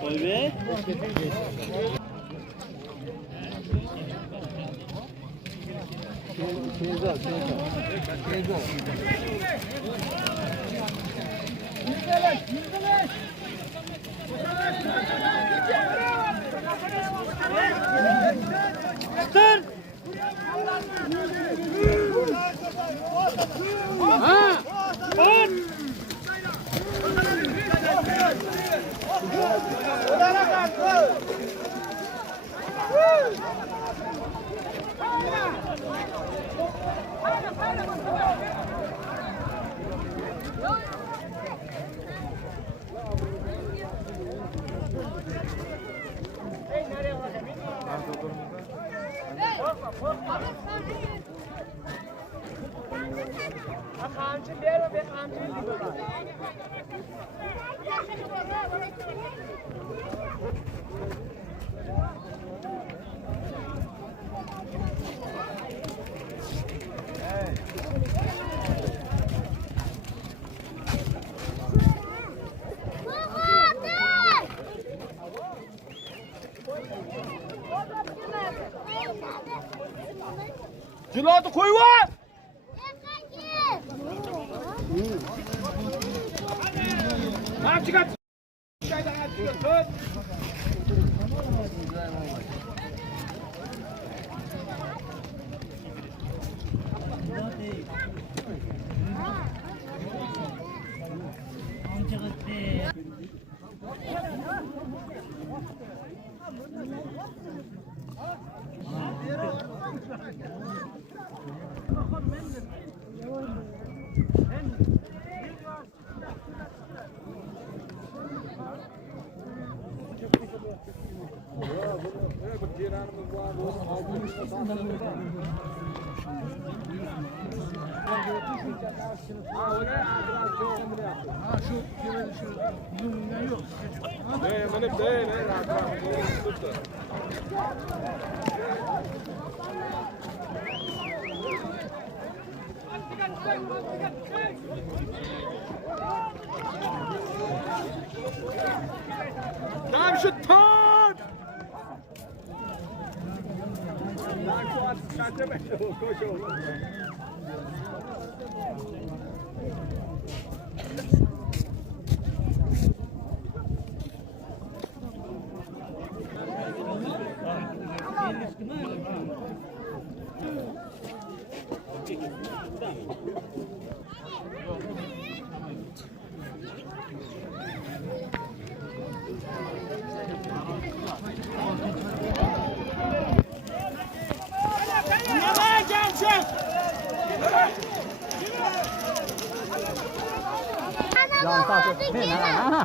Koy be. Ciladı koy var. Ha çıkart. Şeyden çıkart. Tam şu tam. Dọn sao cho thế nào chết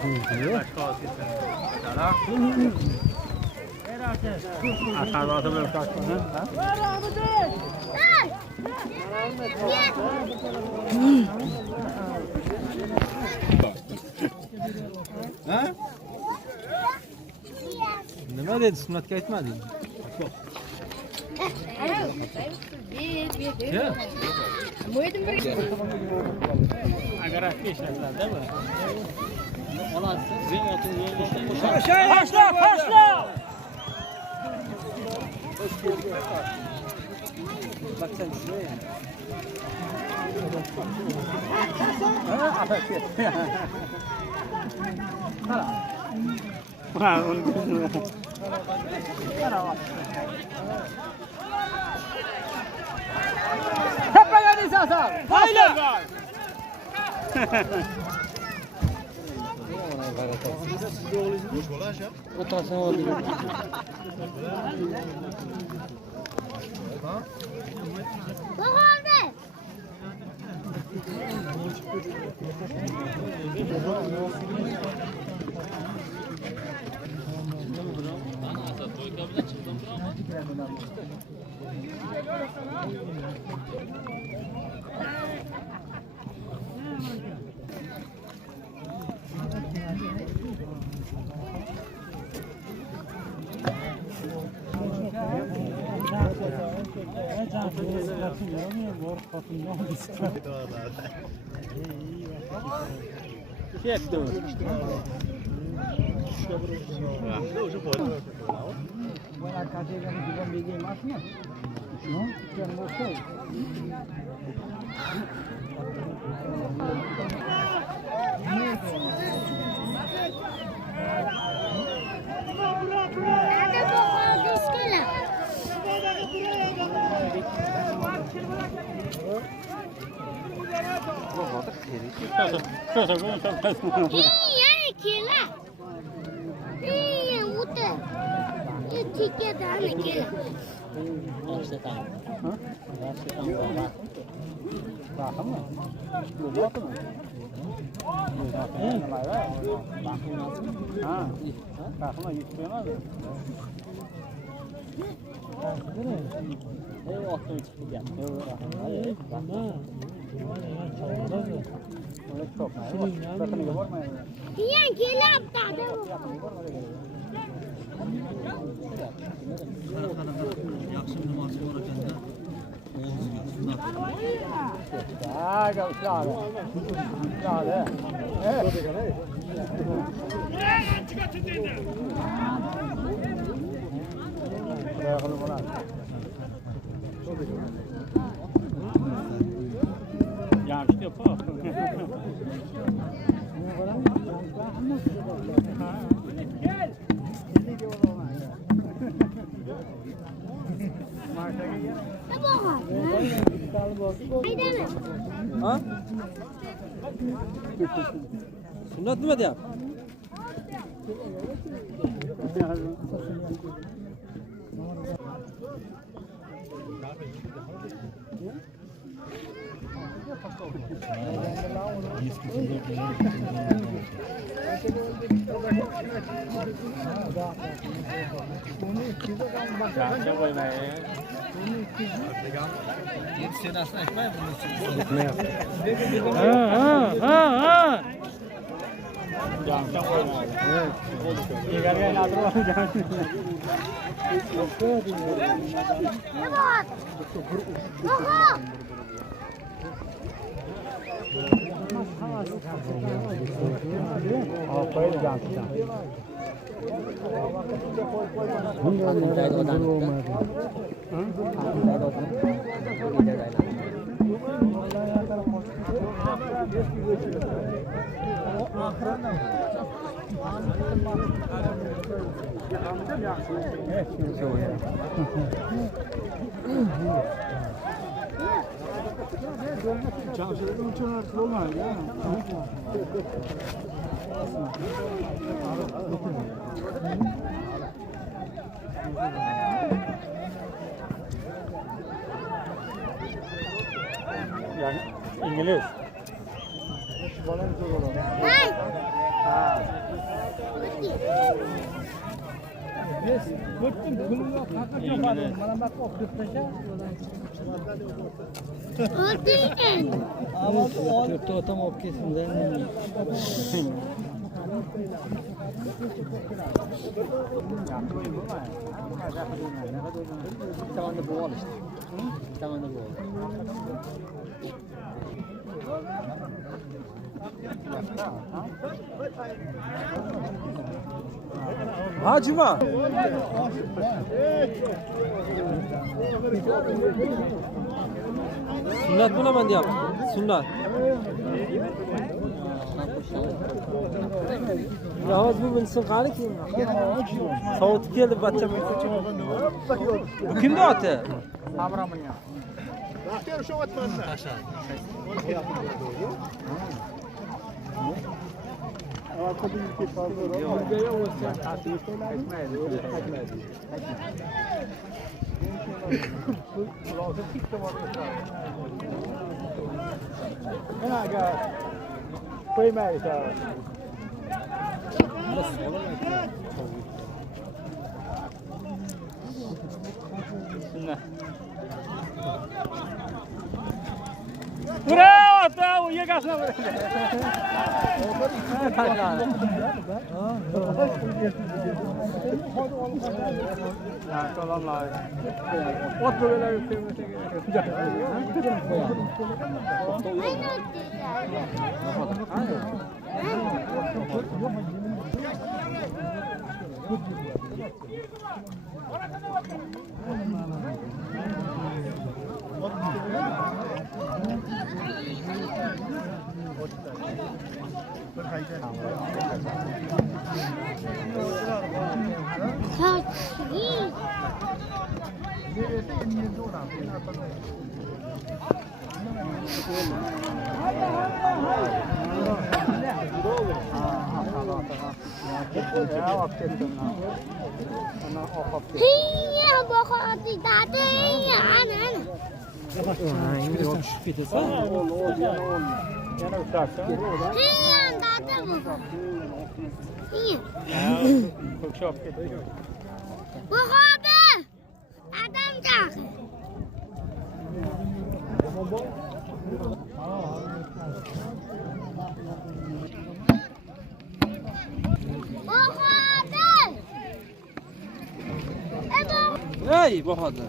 cái gì thế? Aşağıda da böyle kaçtın ha? Nima dedi? Sunnatga aytmading? Yo'q. Mo'ydim birga. Agar akishlarda mi? Olasiz, zengotun yengotun qo'shadi. Boshla, boshla. Bak sen şuraya. Ha, aferin. Ha, onu gözüme. Hep böyle sağ. Haydi. O'tirasın oldu. Baharda. Ketdi. Mana kategani divan begi emasmi? No, ikkani bo'lsa. Hadi bakalım iskele. İyi kela. İyi uta. İyi tike tane kela. Başlatalım. Ha? Başlatalım. Bakın mı? Bu bakın mı? Ha. Bakın mı? Yutmayamaz mı? Ey otun çıktı ya. Hayır. Öyle çok. Bakın ne var mı? İyi kela aptadı. Aga uçağı. Uçağı. Evet. Yanlış yapıyor. Ne bakar? Haydi mi? Ha? Sünnet nima deyap? Ne bakar? Bakar. Çalışırken uçan artık olmaz ya. Yani İngiliz. Hay. Yes, bütün kulübü hakikaten bana bak okutacak. Öldüğün. Dörtte otam okuyasında. Tamam da bu al işte. Tamam da bu al. Ha Cuma. Sünnet bilaman deyap. Sünnet. Namoz bu bilsin qani kim? Sovut keldi bachcha. Bu kimda oti? Sabramnya. Bravo, bravo, yegasına vur. Ot böyle yükselmesi gerekiyor. Hiya, bokati tadi anan. İngilizcen düşüp gidiyorsa. Yana uçarsın. Hiya, tadi bu. Hiya. Çok gidiyor. Bokati. Adam cak. Bokati. Hey Bahadır.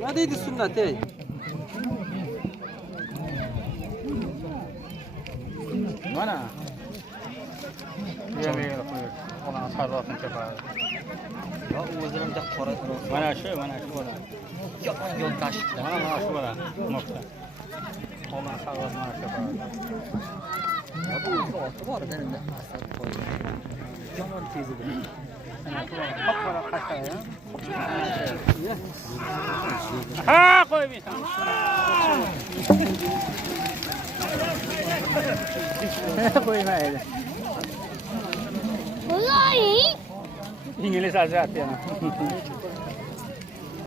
Ne dedi sünnet ey? Mana. Yemeğe koyuyor. Ona sarrafını çeker. Ya o'zining de qora Mana shu bola. yo'l tash. Mana shu bola. Nokta. Ona sarrafını çeker. Ya bu o'zi oti bor ekan endi asad qo'ydi. Yomon tezida. Qora qashqa. Ha, qo'ymaysan. Qo'ymaydi. Oy. İngiliz azat yana.